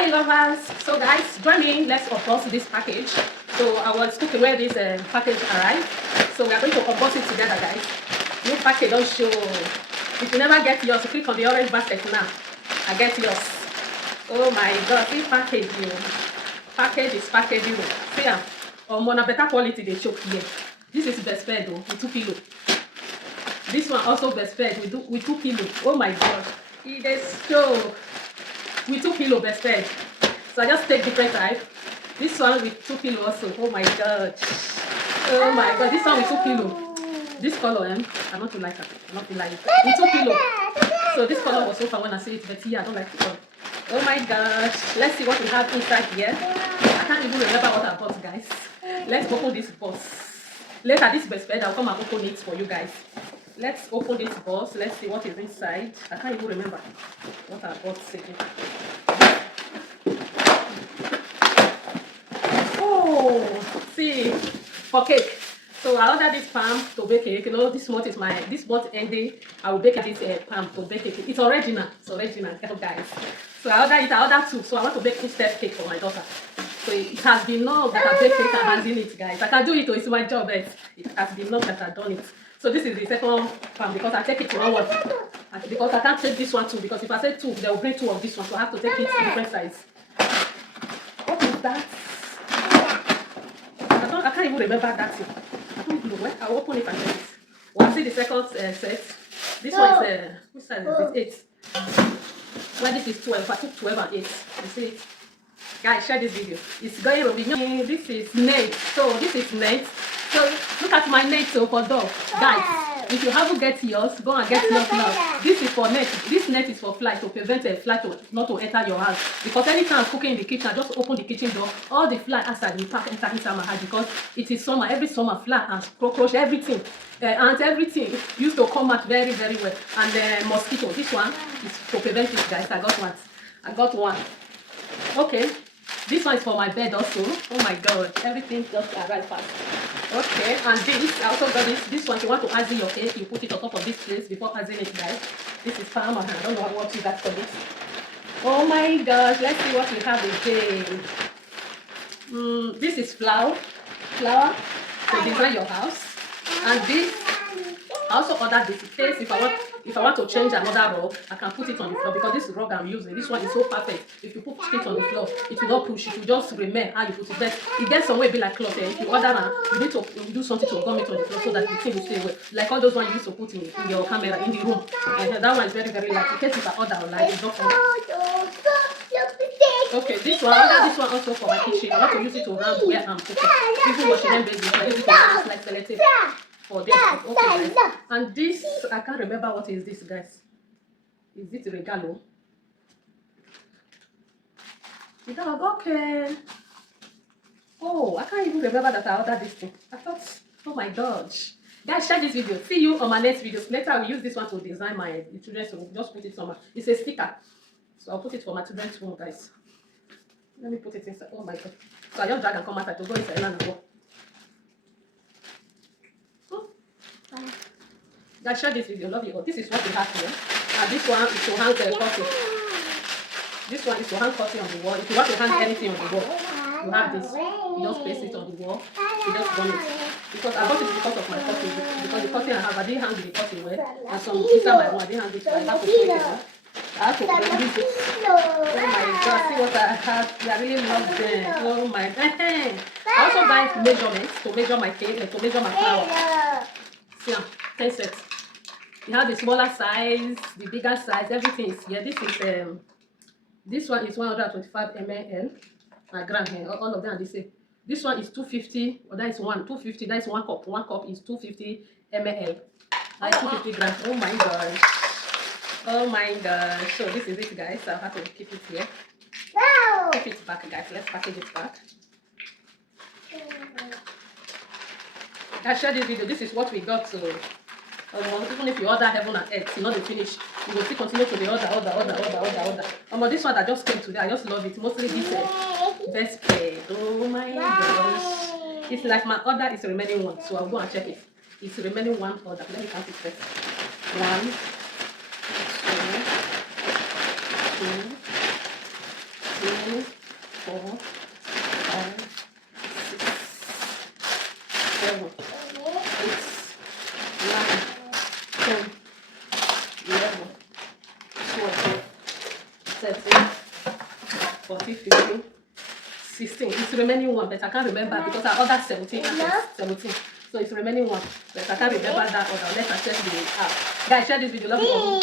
Hi lovers, so guys join me, let's unbox this package. So I was cooking where this package arrived, so we are going to unbox it together guys. New package don't show. If you never get yours, click on the orange basket now. I get yours. Oh my god, this package you package is packaging. See ya. On a better quality they choke here. This is best bed though with 2 pillow. This one also best bed with 2 pillow. Oh my god, it is show with 2 pillow best bed. So I just take different type. This one with 2 pillow also. Oh my god. Oh my god. This one with 2 pillow. This color, I don't like it. I don't like it. With 2 pillow. So this color was so far when I see it, but yeah, I don't like the color. Oh my gosh. Let's see what we have inside here. I can't even remember what I bought, guys. Let's open this box. Later, this best bed, I'll come and open it for you guys. Let's open this box. Let's see what is inside. I can't even remember what I bought. Oh, see, for cake. So I ordered this palm to bake cake. You know, this month ending. I will bake this palm to bake cake. It's original. It's original, guys. So I ordered 2. So I want to bake 2-step cake for my daughter. So it has been known that I bake cake and has in it, guys. I can do it, it's my job, but it has been known that I've done it. So this is the second palm because I take it to one. Because I can't take this one too. Because if I say 2, they will bring 2 of this one. So I have to take it different size. What is that? I can't even remember that thing. I don't know where. I'll open it and get it. Well, see the second set. This one is which size is it? 8. Well, this is 12. I took 12 and 8. You see it? Guys, share this video. It's going to be new. This is net. So this is net. So look at my net for dog. Guys, if you haven't get yours, go and get yours now. This is for net. This net is for fly to prevent a fly not to enter your house. Because anytime I'm cooking in the kitchen, I just open the kitchen door. All the fly outside will pack enter inside my house because it is summer. Every summer, fly and cockroach, everything. And everything used to come out very, very well. And mosquito. This one is to prevent it, guys. I got one. Okay. This one is for my bed also. Oh my god, everything just arrived fast. Okay, and this, I also got this. This one, if you want to add in your cake, you put it on top of this place before adding it, guys. This is palm. I don't know what you got for this. Oh my gosh, let's see what we have again. This is flour to design your house. And this, I also ordered this in case if I want to change another rug, I can put it on the floor because this rug I'm using, this one is so perfect. If you put it on the floor, it will not push, it will just remain how you put it. But it gets somewhere a bit like cloth. If you order now, you need to do something to gum it on the floor so that the thing will stay away. Like all those ones you used to put in your camera in the room. And that one is very, very light. In case if I order online, it's not for me. Okay, this one, I ordered this one also for my kitchen. I want to use it to round where I'm cooking. Even washing them babies, I use it to just like selective. For them. Okay, guys. And this, I can't remember what is this, guys. Is it regalo? Okay. Oh, I can't even remember that I ordered this thing. I thought, oh my gosh. Guys, share this video. See you on my next video. Later, I will use this one to design my children's room. Just put it somewhere. It's a sticker. So I'll put it for my children's room, guys. Let me put it inside. Oh my god. So I just drag and come outside to go inside and go. Guys, share this video. Love you all. This is what we have here. And this one is to hang the curtain. This one is to hang curtain on the wall. If you want to hang anything on the wall, you have this. You just place it on the wall. You just run it. Because I got it because of my curtain. Because the curtain I have, I didn't hang the curtain well. And some inside my room, I didn't hang it. So I have to put it on. I have to use it. Oh my god, see what I have. I really love them. Oh my god. I also buy measurements to measure my cake, to measure my flour. See, 10 sets. You have the smaller size, the bigger size, everything is here. This one is 125 ml. Gram here. All of them are the same. This one is 250. Or that is 250. That is 1 cup. 1 cup is 250 ml. That is 250 grams. Oh my gosh. Oh my gosh. So this is it, guys. I'll have to keep it here. Keep it back, guys. Let's package it back. I shared this video. This is what we got. So even if you order heaven and earth, you know the finish. You will still continue to the order. This one that just came today, I just love it. Mostly this best bed. Oh my gosh. It's like my order is remaining one. So I'll go and check it. It's remaining one order. Let me count it first. 1, 2, 3, 3, 4, 5, 6, 7, 8, 9, 10, 11, 12, 13, 14, 15, 16. It's the remaining one, but I can't remember because I ordered 17. 17. So it's the remaining one, but I can't remember that order. Let's check the app. Guys, share this video. Love you all.